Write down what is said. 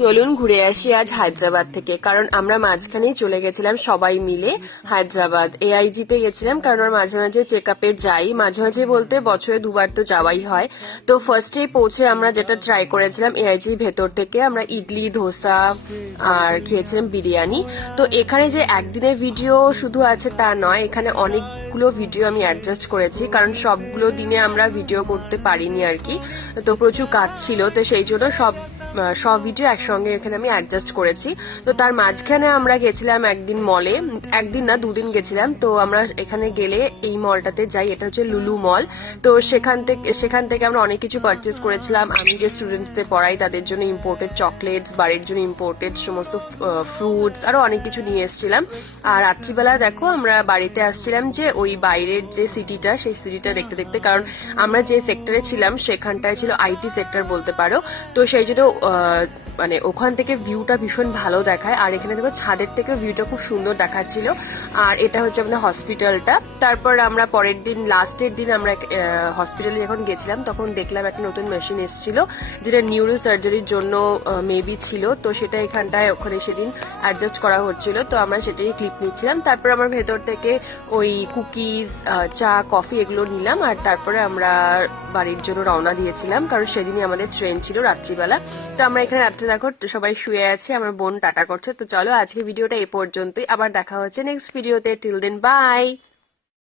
চলুন ঘুরে আসি আজ হায়দ্রাবাদ থেকে, কারণ আমরা মাঝখানেই চলে গেছিলাম সবাই মিলে হায়দ্রাবাদ AIG তে গেছিলাম, কারণ আমরা মাঝে মাঝে চেক আপে যাই, মাঝে মাঝে বলতে বছরে দুবার তো যাওয়াই হয়। তো ফার্স্টে পৌঁছে আমরা যেটা ট্রাই করেছিলাম AIG ভেতর থেকে, আমরা ইডলি ধোসা আর খেয়েছিলাম বিরিয়ানি। তো এখানে যে একদিনের ভিডিও শুধু আছে তা নয়, এখানে অনেকগুলো ভিডিও আমি অ্যাডজাস্ট করেছি, কারণ সবগুলো দিনে আমরা ভিডিও করতে পারিনি আর কি। তো প্রচুর কাজ ছিল, তো সেই জন্য সব ভিডিও একসঙ্গে এখানে আমি অ্যাডজাস্ট করেছি। তো তার মাঝখানে আমরা গেছিলাম একদিন মলে, একদিন না দুদিন গেছিলাম। তো আমরা এখানে গেলে এই মলটাতে যাই, এটা হচ্ছে লুলু মল। তো সেখান থেকে আমরা অনেক কিছু পারচেস করেছিলাম। আমি যে স্টুডেন্টসদের পড়াই তাদের জন্য ইম্পোর্টেড চকলেটস, বাড়ির জন্য ইম্পোর্টেড সমস্ত ফ্রুটস, আরো অনেক কিছু নিয়ে এসেছিলাম। আর রাত্রিবেলা দেখো আমরা বাড়িতে আসছিলাম যে ওই বাইরের যে সিটিটা, সেই সিটিটা দেখতে দেখতে, কারণ আমরা যে সেক্টরে ছিলাম সেখানটায় ছিল IT সেক্টর বলতে পারো। তো সেই জন্য মানে ওখান থেকে ভিউটা ভীষণ ভালো দেখায়, আর এখানে দেখো ছাদের থেকে ভিউটা খুব সুন্দর দেখাচ্ছিল। আর এটা হচ্ছে আমাদের হসপিটালটা। তারপর আমরা পরের দিন, লাস্টের দিন আমরা হসপিটালে যখন গেছিলাম তখন দেখলাম একটা নতুন মেশিন এসেছিল, যেটা নিউরো সার্জারির জন্য মেবি ছিল। তো সেটা এখানটায় ওখানে সেদিন অ্যাডজাস্ট করা হচ্ছিল, তো আমরা সেটাই ক্লিপ নিচ্ছিলাম। তারপর আমার ভেতর থেকে ওই কুকিজ, চা, কফি এগুলো নিলাম, আর তারপরে আমরা বাড়ির জন্য রওনা দিয়েছিলাম, কারণ সেদিনই আমাদের ট্রেন ছিল রাত্রিবেলা। তো আমরা এখানে রাত্রে দেখো সবাই শুয়ে আছি, আমার বোন টাটা করছে। তো চলো আজকে ভিডিওটা এই পর্যন্তই, আবার দেখা হচ্ছে নেক্সট ভিডিওতে। Till then by.